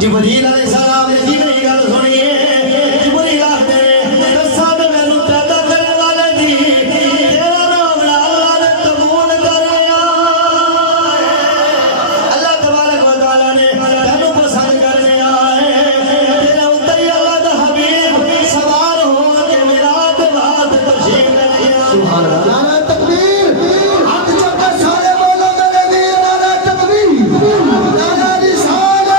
جبریل علیہ السلام نے جبریل گل سنی ہے جبریل آتے دسا تے مینوں پیدا کرنے والے دی تیرا نام اللہ نے قبول کر لیا اللہ تبارک و تعالی نے تینوں پسند کر لیا ہے تیرے اوتے ہی اللہ دا حبیب سوار ہو کے میرات بات تشریف لے گیا سبحان اللہ نعرہ تکبیر ہاتھ چک کر سارے بولو میرے ویر نعرہ تکبیر نعرہ رسالت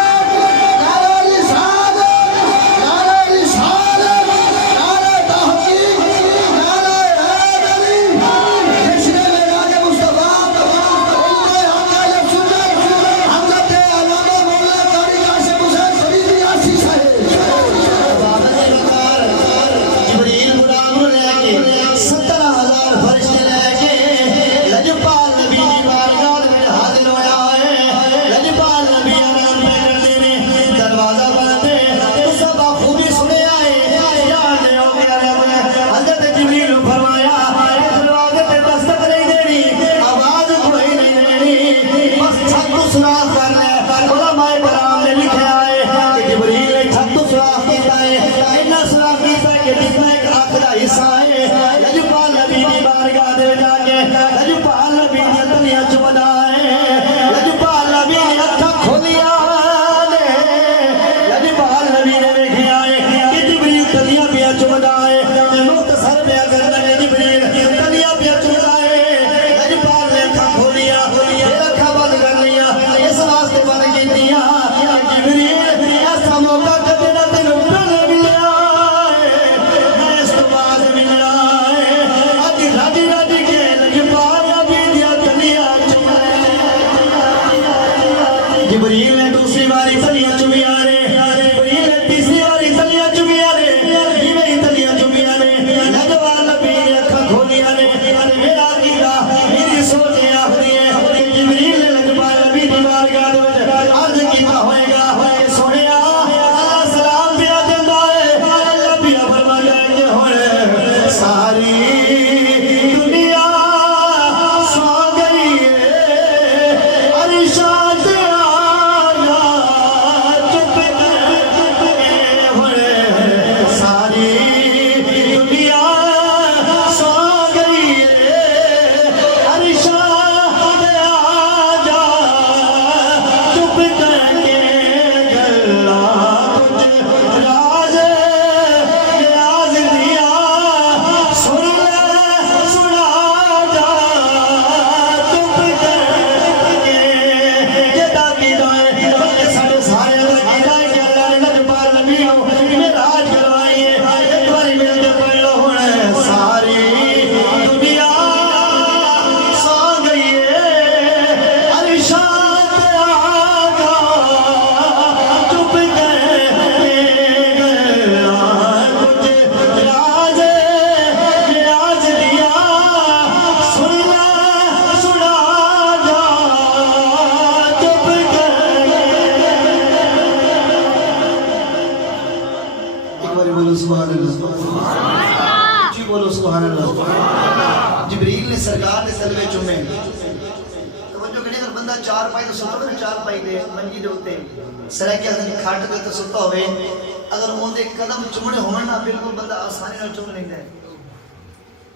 نعرہ رسالت نعرہ رسالت نعرہ تحقیق نعرہ حیدری جشن معراج مصطفیٰ امت حق سنت حضرت علامہ مولا قاری قاسم حسین فریدی عاصی صاحب جبریل غلام لے کے 17,000 فرشتے لے کے لجپال نبی دی بارگاہ میں حاضر ہویا ہے لجپال نبی اعلان پہ کرتے نے دروازہ بندے تو سب خوبی سنے آئے جان دے ہو گیا حضرت جبریل نے فرمایا دروازے پہ دستک نہیں دینی آواز کوئی نہیں دینی بس چھت کو سوراخ کر لے علماء کرام نے لکھا ہے کہ جبریل نے چھت کو سوراخ کیتا ہے اتنا سوراخ کیتا ہے کہ جتنا ایک آخرا حصہ ہے لجپال نبی دی بارگاہ دے جا کے لجپال نبی دی تلیاں چمدا ہے لجپال نبی نے اکھاں کھولیا نے لجپال نبی نے ویکھیا ہے کہ جبریل تلیاں پیا چمدا ہے مختصر پیا کردا ہے جبریل تلیاں پیا چمدا ہے لجپال نے اکھاں کھولیا پھر اکھاں بند کر لیا اس واسطے بند کیتیاں جبریل ایسا موقع کبھی نہ تینوں پہلے ملیا ہے اس تو بعد ملنا ہے اج راجی راجی کے لجپال نبی دیا تلیاں جبریل نے دوسری باری تلیاں چومیاں نے جبریل نے تیسری باری تلیاں چومیاں نے جویں ہی تلیاں چومیاں نے لجپال نبی نے اکھاں کھولیاں نے میرا عقیدہ میری سوچ یہ آخری ہے کہ جبریل نے لجپال نبی دی بارگاہ وچ عرض کیتا ہوئے گا کہ سونیا اللہ سلام پیا دیندا ہے اللہ پیا فرمایا ہے کہ ہن ساری دنیا سو گئی ہے عرشاں تے آیا چپ ہن ساری دنیا سو گئی ہے عرشاں تے آجا چپ کر کے گلا کچھ راز راز دیا سن لے سنا جا چپ کر کے جدا کی دائیں بلکہ سارے سارے کی دائیں کہ اللہ نے لجپال نبی نو معراج کروائی ہے ایک باری مل کے پڑھ لو ہن ساری دنیا سو گئی ہے عرشاں تے آجا چپ کر کے گلا کچھ راز راز دیا سن لے سنا جا چپ کر ایک بار بولو سبحان اللہ جی بولو سبحان اللہ جبریل نے سرکار نے سلوے چومے توجہ کریں اگر بندہ چار پائی تو ستا ہوئے چار پائی دے منجی دے ہوتے سرائے کے کھاٹ دے تو ستا ہوئے اگر ان دے قدم چمڑے ہوئے نا بالکل بندہ آسانی نہ چوم نہیں دے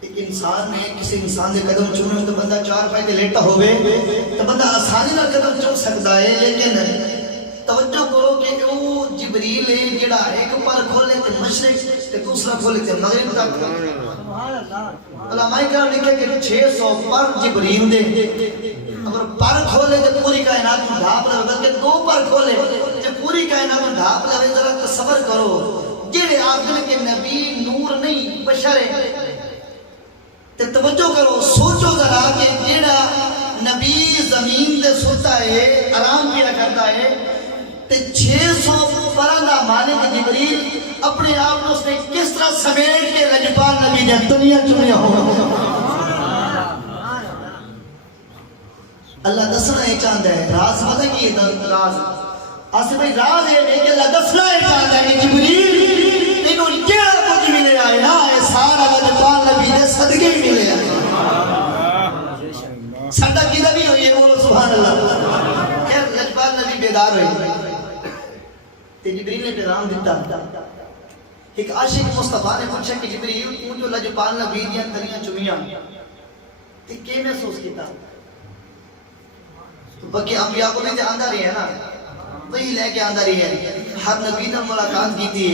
ایک انسان نے کسی انسان دے قدم چومے تو بندہ چار پائی دے لیٹا ہوئے تو بندہ آسانی نہ قدم چوم سکتا ہے لیکن توجہ کرو کہ وہ جبریل ہے جڑا ایک پر کھولے تے مشرق تے دوسرا کھولے تے مغرب تک علماء کرام لکھے کہ 600 پر جبریل دے اگر پر کھولے تے پوری کائنات کو ڈھانپ لے بلکہ 2 پر کھولے تے پوری کائنات کو ڈھانپ لے ذرا تصور کرو جڑے آخر کے نبی نور نہیں بشر ہے تے توجہ کرو سوچو ذرا کہ جڑا نبی زمین دے سوتا ہے آرام کیا کرتا ہے تے 600 پرندہ مالک جبریل اپنے آپ کو اس نے کس طرح سمیٹ کے لجپال نبی نے دنیا چنیا ہوگا اللہ دسنا ہی چاہتا ہے راز پتہ کی ہے راز آسے بھائی راز ہے کہ اللہ دسنا ہی چاہتا ہے کہ جبریل تینوں جیڑا کچھ ملے آئے نا اے سارا لجپال نبی نے صدقے ملے آئے صدقہ کی نبی ہوئی ہے بولو سبحان اللہ خیر لجپال نبی بیدار ہوئی تے جبریل نے پیغام دیتا. ایک عاشق مصطفیٰ نے پوچھا کہ جبریل تو جو لجپال نبی دیاں تلیاں چومیاں تے کی محسوس کیتا؟ باقی انبیاء کو بھی تے آندا رہی ہے نا, وہی لے کے آندا رہی ہے, ہر نبی نے ملاقات کی تھی,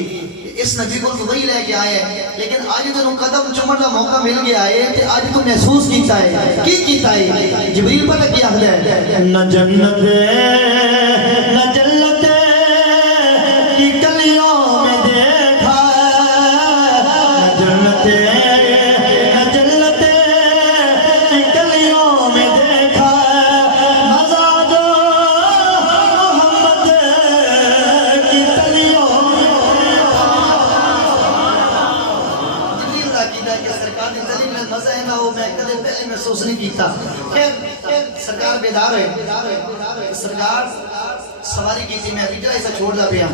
اس نبی کو وہی لے کے آئے ہیں, لیکن آج تو قدم چومن کا موقع مل گیا ہے تے آج تو محسوس کیتا ہے. کی کیتا ہے جبریل پتہ کیا آخدا ہے؟ نہ جنت نہ جلت کی کلیوں میں دیکھا, نہ جنت نہ جلت کی کلیوں میں دیکھا, مزہ جو محمد کی تلیوں میں دیکھا. جبریل کا عقیدہ ہے کہ سرکار کی تلی میں مزہ ہے نا وہ میں کدے پہلے محسوس نہیں کیتا. سرکار بیدار ہے, سرکار سواری کی تھی, میں ابھی ایسا چھوڑ دا پیا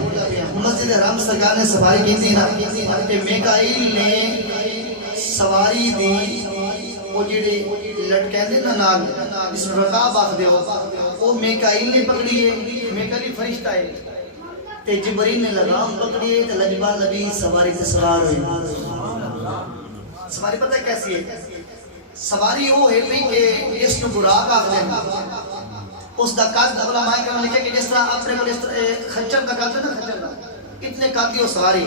مسجد حرام سرکار نے سواری کی تھی نا, کہ میکائیل نے سواری دی وہ جڑے لٹکے دے نا نال اس رکاب آخ دے وہ میکائیل نے پکڑی ہے, میکائیل فرشتہ ہے, تے جبریل نے لگام پکڑی ہے, تے لجپال نبی سواری سے سوار ہوئی. سواری پتہ کیسی ہے؟ سواری وہ ہے بھی کہ جس کو براق آخ دیں, اس دا قد علماء کرام لکھے کہ جس طرح اپنے کو اس طرح خچر کا قد ہے نا, خچر کا اتنے قد کی وہ سواری,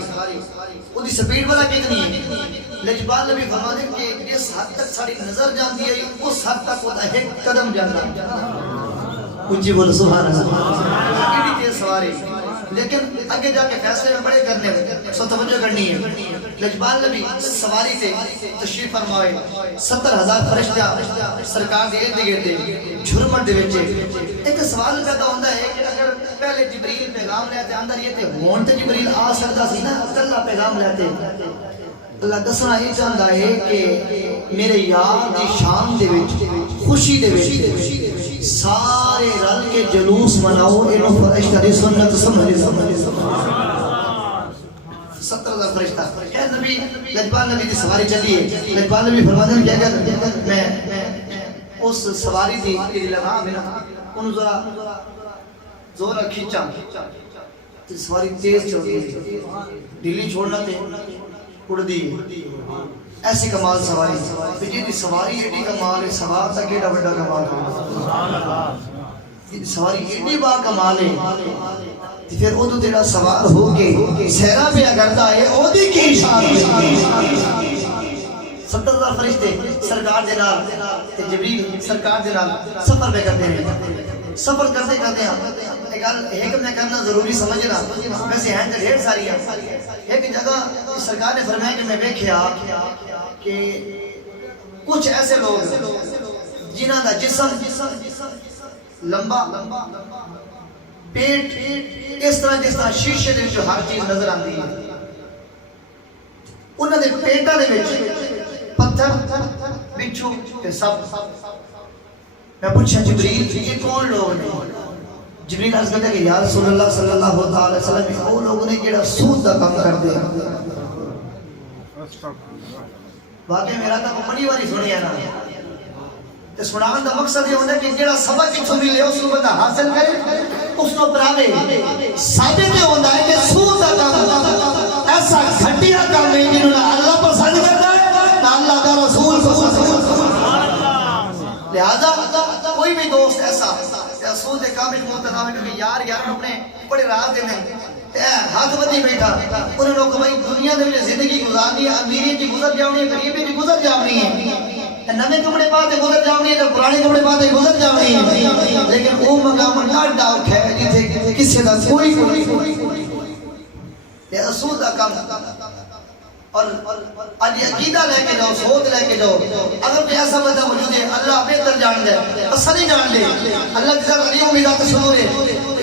وہ دی سپیڈ والا کتنی ہے. لجپال نبی فرما دیں کہ جس حد تک ساری نظر جاندی ہے اس حد تک وہ ایک قدم جاندہ. اونچی بولو سبحان اللہ. کیڑی تیز سواری, لیکن آگے جا کے فیصلے میں بڑے کرنے ہیں, سو توجہ کرنی ہے. لجپال نبی سواری تے تشریف فرمائے, 70,000 فرشتہ سرکار دے ارد گرد جھرمٹ دے وچ. ایک سوال پیدا ہوندا ہے کہ اگر پہلے جبریل پیغام لے تے اندر یہ تے ہون تے جبریل آ سکدا سی نا, اکلا پیغام لیتے. اللہ دسنا یہ چاہتا ہے کہ میرے یار دی شان دے وچ خوشی دے وچ سارے رل کے جلوس مناؤ, اینو فرشتہ دی سنت سمجھ. 70,000 فرشتہ کہ نبی لجپال نبی دی سواری چلی ہے. لجپال نبی فرماتے ہیں کیا کہ میں اس سواری دی لگام ہے نا انہوں ذرا زورا کھینچا, سواری تیز چل رہی ہے, دلی چھوڑنا تے اڑ دی. ایسی کمال سواری, جی دی سواری ایڈی کمال ہے, سوار تک ایڈا بڑا کمال ہے, سواری ایڈی با کمال ہے. پھر وہ تو تیرا سوار ہو کے سہرا پہ کرتا ہے, وہ دی کی شان ہے. 70,000 فرشتے سرکار دے نال, جبریل سرکار دے نال سفر پہ کرتے ہیں. سفر کرتے کرتے ہیں ایک گل میں کرنا ضروری سمجھنا, ویسے ہیں تو ڈھیر ساری ہیں. ایک جگہ سرکار نے فرمایا کہ میں دیکھیا کہ کچھ ایسے لوگ جنہاں دا جسم لمبا, پیٹ اس طرح جس طرح شیشے دے جو ہر چیز نظر آتی ہے, انہاں دے پیٹاں دے وچ پتھر بچھو تے سب. میں پوچھا جبریل یہ کون لوگ نے؟ جبریل عرض کرتا ہے کہ یا رسول اللہ صلی اللہ علیہ وسلم وہ لوگ نے جڑا سود دا کام کر دے. واقعی میرا تا بڑی واری سنی ہے نا, تے سنان دا مقصد یہ ہوندا ہے کہ جڑا سبق کتھوں ملے اس کو بندہ حاصل کرے, اس کو پراوے. ثابت یہ ہوندا ہے کہ سود دا کام ایسا گھٹیا کام ہے جنہوں اللہ پسند کرتا ہے نہ اللہ کا رسول پسند کرتا ہے. لہذا کوئی بھی دوست ایسا سود دے کام ایک محترم ہے کہ یار اپنے بڑے راز دے میں ہاتھ بدی بیٹھا, انہوں نے کہا بھائی دنیا دے میں زندگی گزارنی ہے, امیری کی گزر جاونی ہے, غریبی کی گزر جاونی ہے, نئے کپڑے پاتے گزر جاونی ہے, پرانے کپڑے پاتے گزر جاونی ہے, لیکن وہ مقام ڈاٹ ڈاؤٹ ہے جتھے کسی دا کوئی سود دا کام. اور آج عقیدہ لے کے جاؤ, سوچ لے کے جاؤ. اگر کوئی ایسا بندہ موجود ہے اللہ بہتر جان دے, اصلی جان دے, اللہ کی ذات علیہ امیدات سنور ہے,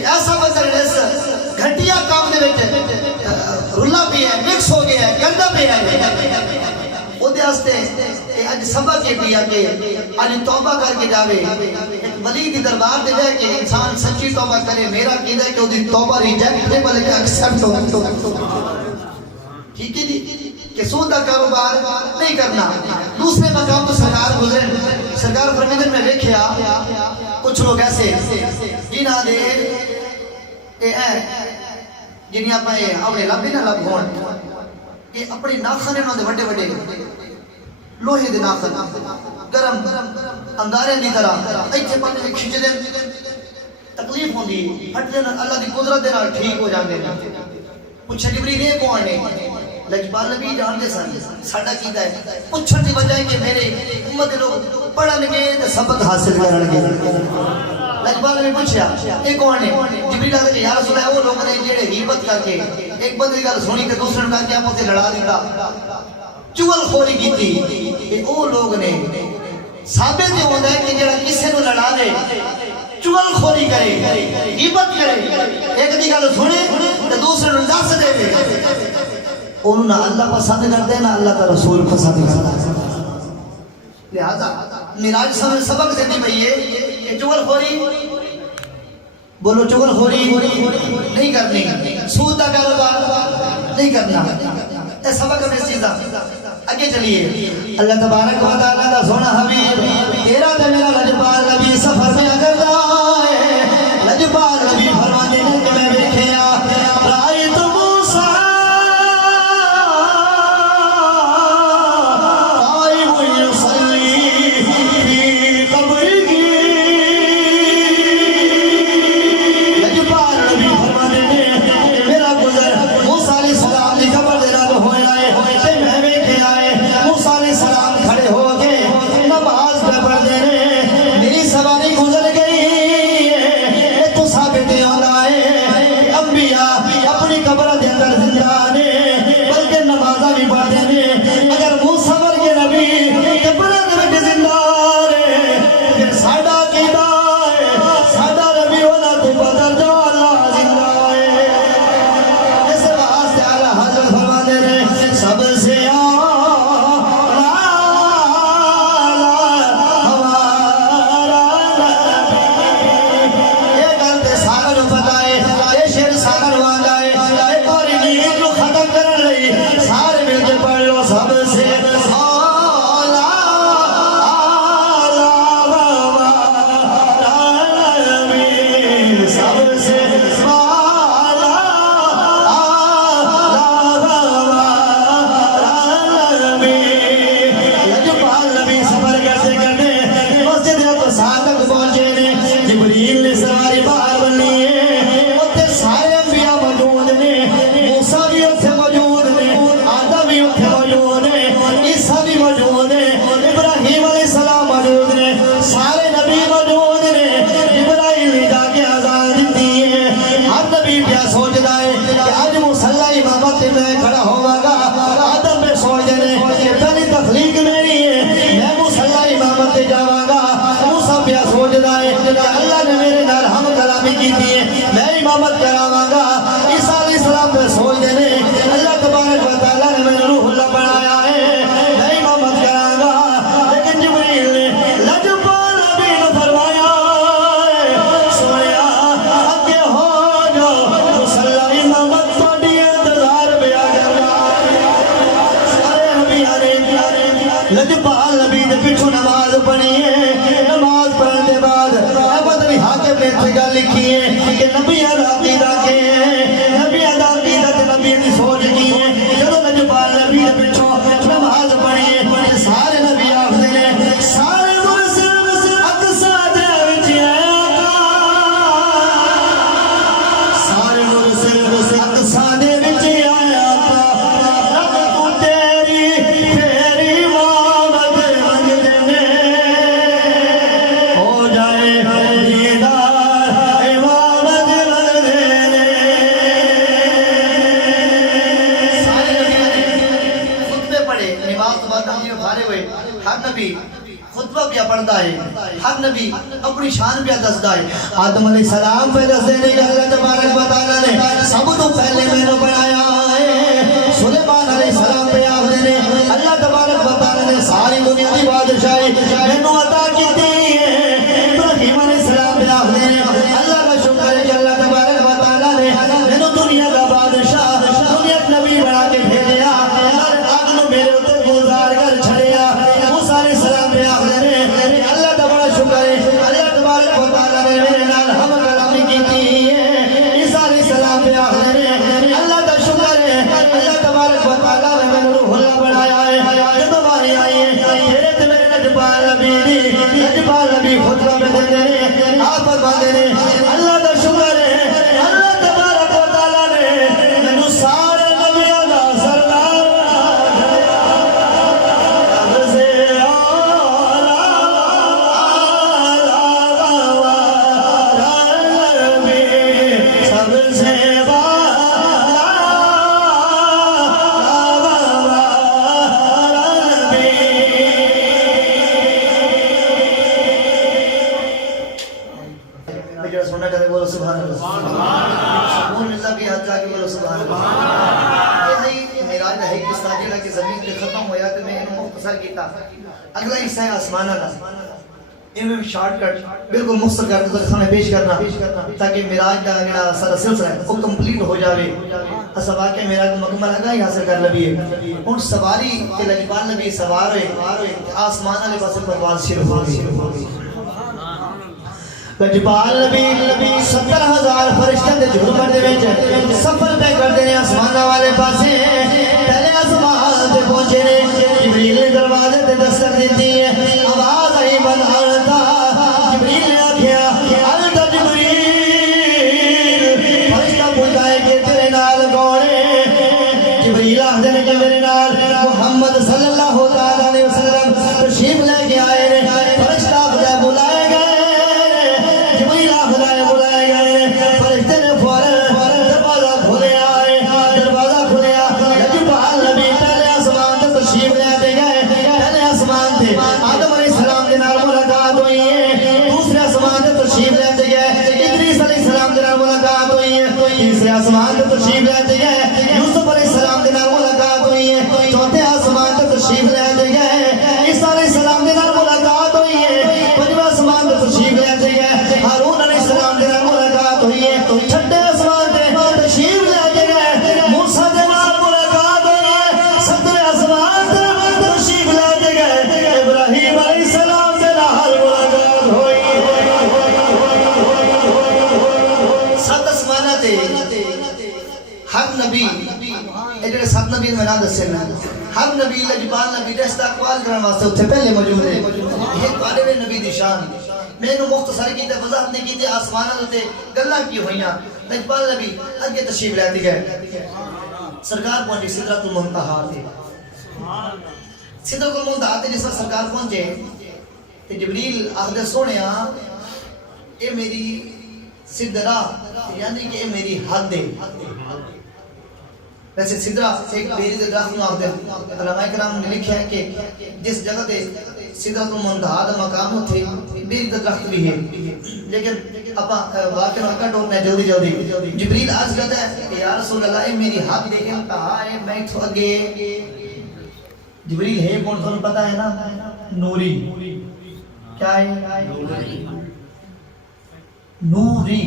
ایسا بندہ جس گھٹیا کام دے وچ رلا پہ ہے, مکس ہو گیا ہے, گندا پہ ہے, وہ دے واسطے کہ اج سبق یہ پیا کہ اج توبہ کر کے جاوے. ایک ولی دی دربار دے جائے کہ انسان سچی توبہ کرے. میرا عقیدہ ہے کہ وہ دی توبہ ریجیکٹ ہے بلکہ ایکسپٹ ہو. ٹھیک ہے جی, کہ سود کا کاروبار نہیں کرنا. دوسرے مقام تو سرکار گزرے, سرکار فرمیدن میں دیکھیا کچھ لوگ ایسے جنہاں دے جنہیں آپ اپنے لب نہ لب ہون یہ اپنی ناخن انہوں نے وڈے وڈے لوہے دے ناخن گرم انگارے دی طرح ایتھے پانے میں کھچ دیں تکلیف ہوندی ہٹ دینا اللہ دی قدرت دینا ٹھیک ہو جاندے پوچھا جبریل یہ کون ہے لجپال نبی جانتے سن ساڈا کیتا ہے پوچھن دی وجہ ہے کہ میرے امت لوگ پڑھن گے تے سبق حاصل کرن گے لجپال نبی پوچھا یہ کون ہے جبریل آدھے کہ یا رسول اللہ وہ لوگ نے جڑے غیبت کر کے ایک بندے دی گل سنی تے دوسرے نوں کر کے آپس لڑا دیتا چغل خوری کیتی کہ وہ لوگ نے ثابت یہ ہوتا ہے کہ جڑا کسے نوں لڑا دے چغل خوری کرے غیبت کرے ایک دی گل سنے تے دوسرے نوں دس دے انہوں نہ اللہ پسند کرتے نہ اللہ کا رسول پسند کرتا لہذا معراج سمجھ سبق دیتی بھئی ہے کہ چغل خوری بولو چغل خوری نہیں کرنی سود کا کاروبار نہیں کرنا اے سبق ہمیں اس چیزا آگے چلیے اللہ تبارک و تعالیٰ کا سونا حبیب تیرا تے میرا لجپال نبی سفر میں اگر دائے لجپال نبی فرمانے نے کہ میں دیکھیا رائت موسیٰ لجپال نبی دے پچھو نماز پڑھی ہے نماز پڑھنے دے بعد بدری حاکم نے تگا لکھی ہے کہ نبیان عقیدہ کے نبیان عقیدہ تے نبی دی سوچ کی ہے جدو لجپال نبی دے پچھو نماز پڑھی ہے سارے نبی آخر نے سارے مرسل اقصا دے وچ آیا سارے مرسل اقصا دے وچ آیا خطبہ پیا پڑھتا ہے ہر نبی اپنی شان پیا دستا ہے آدم علیہ السلام پہ دس دینے کہ اللہ تبارک و تعالیٰ نے سب تو پہلے میں نے بنایا ہے سلیمان علیہ السلام پہ آخ دینے اللہ تبارک و تعالیٰ نے ساری دنیا کی بادشاہی میں نے عطا کی دی ہے ابراہیم علیہ السلام پہ آخ دینے اللہ کا شکر ہے کہ اللہ تبارک و تعالیٰ نے میں نے دنیا کا بادشاہ دنیا کا نبی بنا کے بھیجیا اور آگنوں میرے اتر گزار کر چھڑیا موسیٰ علیہ السلام پہ آخ دینے اللہ تبارک شکر ہے اللہ تبارک و تعالیٰ نے میرے نال ہم کلامی کی تھی عیسیٰ علیہ السلام پہ آخ دینے لجپال نبی خطبہ میں دیتے ہیں آپ فرماتے ہیں اللہ کا شکر ہے اللہ تبارک و تعالیٰ نے مینوں سارے نبیوں دا سردار سننا کہتے بولو سبحان اللہ سکون ملتا بھی حد جا کے بولو سبحان اللہ یہ ہے میراج ہے کہ ساجدہ کی زمین پہ ختم ہویا تو میں انہوں مختصر کیتا اگلا حصہ ہے آسمان اللہ ان میں شارٹ کٹ بالکل مختصر کرتے تو سامنے پیش کرنا تاکہ میراج دا جڑا سارا سلسلہ ہے وہ کمپلیٹ ہو جاوے اسا واقعہ میراج مکمل ہے ہی حاصل کر لبی ہے ان سواری کے لجپال نبی سوار ہوئے آسمان والے پاس پرواز شروع ہو گئی لجپال نبی 70,000 فرشتے دے جھومر دے وچ سفر طے کردے نے آسمان والے پاسے پہلے آسمان تے پہنچے نے جبریل نے دروازے تے دستک دتی ہے آواز آئی بناتا جبریل نے آکھیا انت جبریل فرشتہ پوچھتا ہے کہ تیرے نال کون ہے جبریل آکھدے نے کہ میرے نال محمد صلی اللہ علیہ وسلم تشریف لے کے آئے نے فرشتہ خدا بلائے گئے بلائے گئے فرشتے نے فوراً دروازہ کھولیا دروازہ کھولیا لجپال نبی پہلے آسمان تے تشریف لے گئے پہلے آسمان تے آدم علیہ السلام دے نال ملاقات ہوئی ہے دوسرے آسمان تے تشریف لے گئے ادریس علیہ السلام دے نال ملاقات ہوئی ہے تیسرے آسمان تے تشریف لے گئے یوسف علیہ السلام دے نال ملاقات ہوئی ہے چوتھے آسمان تے تشریف لے گئے عیسیٰ علیہ السلام دے نال ملاقات ہوئی ہے پنجواں آسمان تے تشریف لے گئے ہارون علیہ السلام دے نال ملاقات ہوئی ہے چھٹے آسمان تے تشریف لے گئے موسیٰ دے نال ملاقات ہوئی ہے ستویں آسمان تے تشریف لے گئے ابراہیم علیہ السلام دے نال ملاقات ہوئی سات آسماناں تے ہر نبی اے جڑے سات نبی میں نام دسے نا ہر نبی لجپال نبی دے استقبال کرن واسطے اوتھے پہلے موجود ہے یہ طالب نبی دی شان میں نے مختصر کی تے وضاحت نہیں کی تے آسماناں تے گلاں کی ہوئیاں لجپال نبی اگے تشریف لے گئے سرکار پہنچی سدرۃ المنتہا تے سدرۃ المنتہا تے جس سرکار پہنچے تے جبریل آخدے سونیا اے میری سدرہ یعنی کہ اے میری حد ہے ویسے سدرہ ایک بیری دے درخت میں آخدے علماء کرام نے لکھا ہے کہ جس جگہ تے سدرۃ المنتہا دا مقام ہوتے بیری دے درخت بھی ہے لیکن اپا واقعہ رکھا ڈورنا ہے جلدی جبریل عرض کرتا ہے کہ یا رسول اللہ اے میری حد دے انتہا ہے میں تو اگے جبریل ہے کون تمہیں پتا ہے نا نوری کیا ہے نوری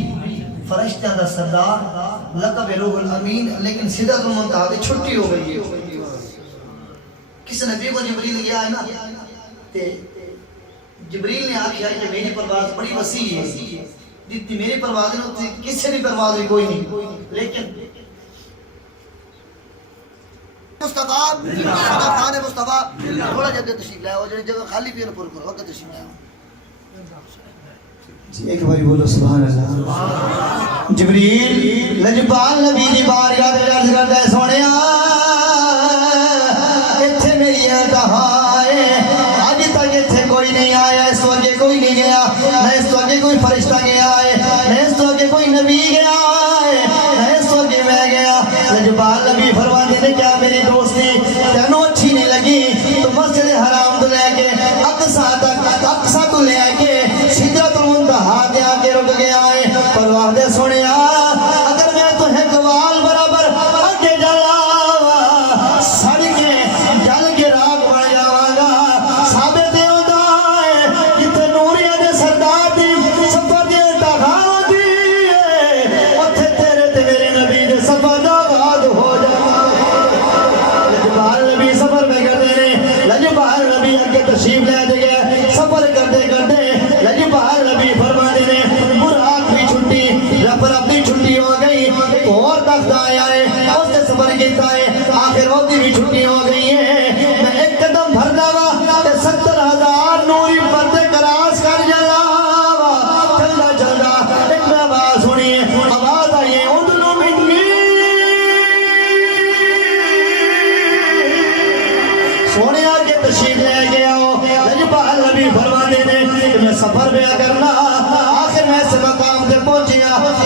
فرشتہ دا سردار لقب روح الامین لیکن سدرۃ المنتہا تے چھٹی ہو گئی ہے کس نبی کو جبریل گیا ہے نا تے جبریل نے آکھیا کہ میری پرواز بڑی وسیع ہے جتنی میری پرواز ہے کسی بھی پرواز ہے کوئی نہیں لیکن مصطفیٰ خان مصطفیٰ تھوڑا جگہ تشریف لائے اور جگہ خالی بھی پور کرو وقت تشریف لائے ایک باری بولو سبحان اللہ جبریل لجپال نبی دی بارگاہ تے عرض کردا ہے سونیا ایتھے میری انتہا ہے اج تک ایتھے کوئی نہیں آیا اس تو اگے کوئی نہیں گیا نہ اس تو اگے کوئی فرشتہ گیا ہے نہ اس تو اگے کوئی نبی گیا ہے نہ اس تو اگے میں گیا لجپال نبی فرماتے ہیں کیا میری دوستی تینوں اچھی نہیں لگی تو مسجد حرام تو لے کے اقصی تو لے کے سدرۃ المنتہا دے آگے رک گیا ہے پرواہ دے سونیا اگر میں تمہیں گوال برابر آگے جلا سڑ کے جل کے راگ بن جاواں گا ثابت ہوتا ہے جتنے نوریاں دے سردار دی سفر دی انتہا ہوتی ہے اوتھے تیرے تے میرے نبی دے سفر دا آغاز ہو جاتا ہے لجپال نبی سفر میں کرتے ہیں لجپال نبی آگے تشریف لے گئے سفر کرتے کرتے لجپال نبی فرماتے ہیں براق بھی چھٹی رب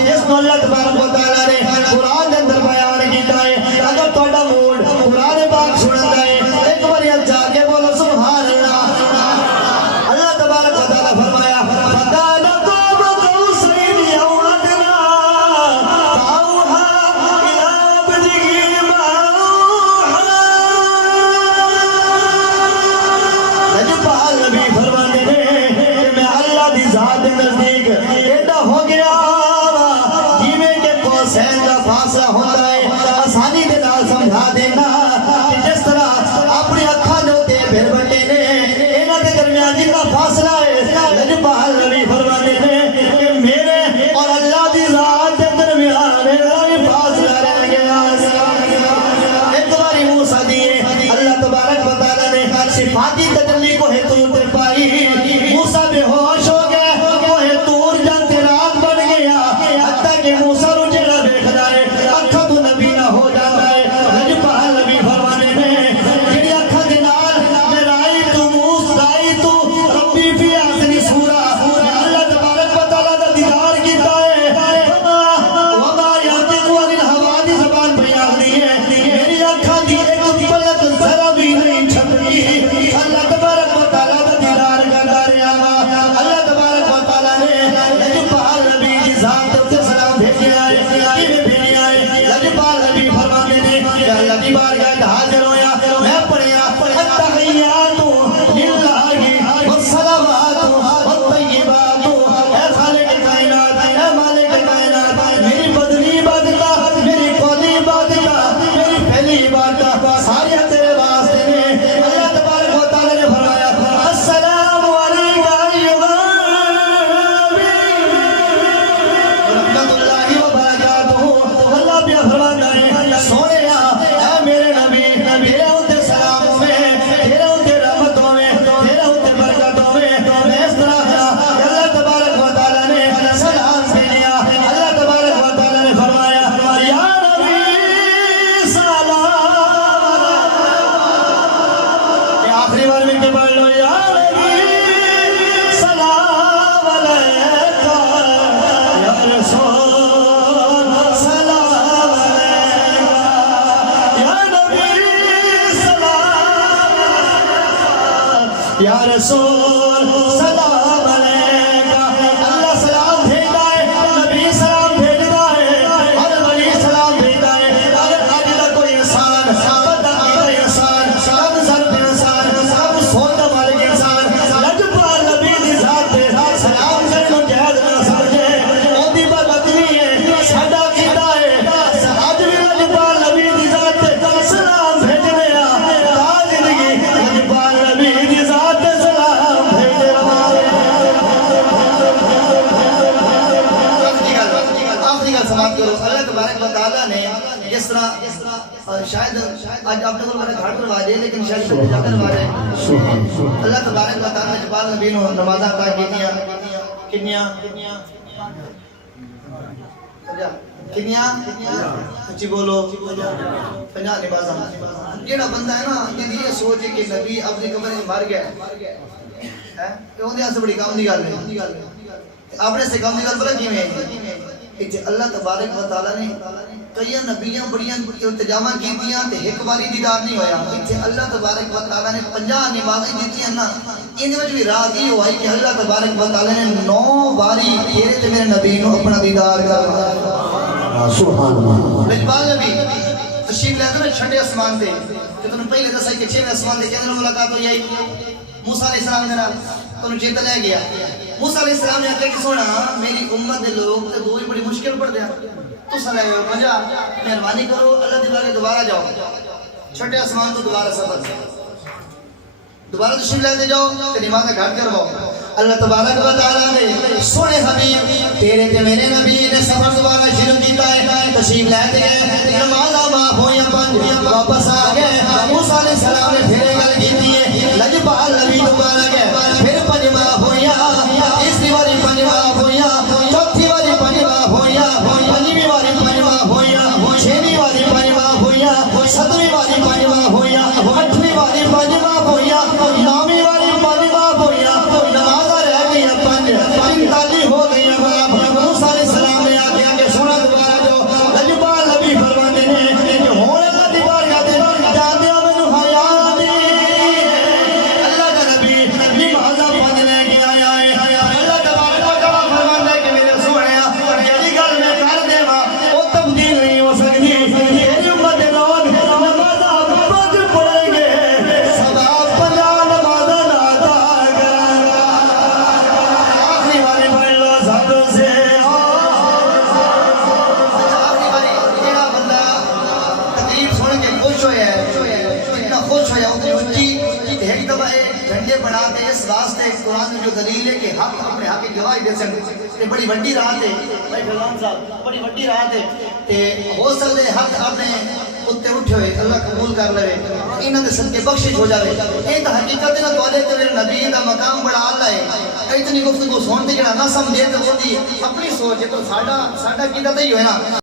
جس کو اللہ تبارک و تعالیٰ نے قرآن کے اندر بیان کیتا ہے اگر تہاڈا موڈ قرآن پاک سنن دا ہے ایک بار جا کے بولو سبحان اللہ اللہ تبارک و تعالیٰ فرمایا فَقَالَ قَابَ قَوْسَيْنِ أَوْ أَدْنَىٰ فَأَوْحَىٰ إِلَىٰ عَبْدِهِ مَا أَوْحَىٰ لجپال نبی فرماتے ہیں کہ میں اللہ دی ذات دے نزدیک ایڈا ہو گیا جیویں کہ قوسین کا فاصلہ ہوتا ہے آسانی دے نال سمجھا دینا کہ جس طرح اپنی اکھاں دے اوتے پھر بٹے نے انہاں دے درمیان جتنا فاصلہ ہے لجپال نبی فرماتے ہیں کہ میرے اور اللہ دی ذات دے درمیان اتنا بھی فاصلہ رہ گیا ایک باری موسیٰ دیے اللہ تبارک و تعالیٰ نے صفاتی تجلی کو طور تے پائی موسیٰ بے ہوش ہو گئے وہ طور جانتے رات بن گیا حتیٰ کہ موسیٰ رو جڑا بیٹھا ہے اکھا تو نبی نہ ہو جاتا ہے لجپال نبی فرمانے میں جڑی اکھا دے نال میں رائی تو ربی فی آخری سورہ اللہ تبارک و تعالیٰ دا دیدار کیتا ہے وما یعتق عن الہوا دی زبان بیان دی ہے میری اکھا دی ایک پلک ذرا بھی نہیں چھپی اللہ تبارک و تعالیٰ دا دیدار کرتا رہا اللہ تبارک و تعالیٰ نے لجپال نبی کی ذات تے سلام بھیجے آئے کیویں بھیجے آئے لجپال نبی فرماتے ہیں کہ اللہ کی بارگاہ میں حاضر ہویا میں پڑھیا التحیات للہ والصلوات والطیبات اے خالق کائنات اے مالک کائنات میری بدنی عبادت میری قولی عبادت میری پہلی عبادت ساری تیرے واسطے میں اللہ تبارک و تعالیٰ نے فرمایا السلام علیکم ایھا رحمت اللہ وبرکاتہ اللہ بھی فرماتا ہے سونیا اے میرے نبی میرے اوتے سلام ہوے تیرے اوتے رحمت ہوے تیرے اوتے برکت ہوے میں اس طرح اللہ تبارک و تعالیٰ نے سلام بھیجا اللہ تبارک و تعالیٰ نے فرمایا یا نبی سلام یہ آخری بار میں کہ پڑھ لو یا نبی سلام علیکہ یا رسول سلام علیکہ یا نبی سلام یا رسول سلام علیکہ اللہ سلام بھیجتا ہے نبی سلام بھیجتا ہے اور ولی سلام بھیجتا ہے اگر آج کا کوئی انسان بدعقیدہ انسان کم ظرف انسان کم سوچ والے انسان لجپال نبی دی ذات پہ سلام کرنے کو جائز نہ سمجھے اودی پر بدلی ہے ساڈا عقیدہ ہے آج بھی لجپال نبی دی ذات پہ سلام بھیجنے زندگی لجپال نبی دی ذات پہ سلام بھیجنے آخری گل سماعت کرو اللہ تبارک و تعالیٰ نے جس طرح شاید آج آپ نے بڑا گھاٹ کروا دے لیکن شاید کو جا کروا رہے اللہ تبارک و تعالیٰ نے لجپال نبی نو نمازاں عطا کیتیاں کنیاں اچھی بولو 50 نمازاں جیڑا بندہ ہے نا یہ سوچ کہ نبی اپنی قبر میں مر گیا ہے کہ اون دے اس بڑی کام دی گل ہے اپنے سے کام دی گل پتہ کیویں ہے کہ اللہ تبارک و تعالیٰ نے کئی نبیاں بڑیاں التجاماں کیتیاں تے ایک باری دیدار نہیں ہویا کہ اللہ تبارک و تعالیٰ نے 50 نمازیں دتیاں نا ان وچ بھی راز یہ ہوئی کہ اللہ تبارک و تعالیٰ نے 9 باری پھیرے تے میرے نبی نو اپنا دیدار کروایا سبحان اللہ لجپال نبی تشریف لے آتے نا چھٹے آسمان تے کہ تنوں پہلے دسا کہ 6ویں آسمان تے کہندے ملاقات ہوئی آئی موسیٰ علیہ السلام دے نال تنوں چیتا لے گیا موسیٰ علیہ السلام نے آخیا کہ سونا میری امت دے لوگ تے دو ہی بڑی مشکل پڑ دیا تو سلے وجہ مہربانی کرو اللہ دی بارگاہ دوبارہ جاؤ چھٹے آسمان تو دوبارہ سفر دوبارہ تشریف لے جاؤ تے نماز گھر کرواؤ اللہ تبارک و تعالیٰ نے سونے حبیب تیرے تے میرے نبی نے سفر دوبارہ شروع کیتا ہے تشریف لے گئے نمازاں معاف ہوئیں 5 واپس آ گئے موسیٰ علیہ السلام نے پھر گل کیتی ہے لجپال نبی دوبارہ گئے پھر 5 معاف ہوئیں تیسری باری 5 معاف ہوئیں چوتھی باری 5 معاف ہوئیں 5ویں باری 5 معاف ہوئیں 6ویں باری 5 معاف ہوئیں 7ویں باری 5 معاف ہوئیں 8ویں باری 5 معاف ہوئیں 9ویں باری 5 معاف ہوئیں نمازاں رہ گئی 5 45 ہو گئی موسیٰ علیہ السلام نے بنا کے اس واسطے قرآن جو دلیل ہے کہ حق اپنے حق کی گواہی دے سکتے تے بڑی وڈی رات ہے بھائی فیضان صاحب بڑی وڈی رات ہے تے ہو سکتے حق اپنے اتے اٹھے ہوئے اللہ قبول کر لے انہاں دے صدقے بخشش ہو جاوے یہ تو حقیقت ہے نا تواڈے تے نبی دا مقام بڑا اعلی ہے اتنی گفتگو سن تے جڑا نہ سمجھے تے وہ اپنی سوچ ہے تو ساڈا کیدا تے ہی ہوئے نا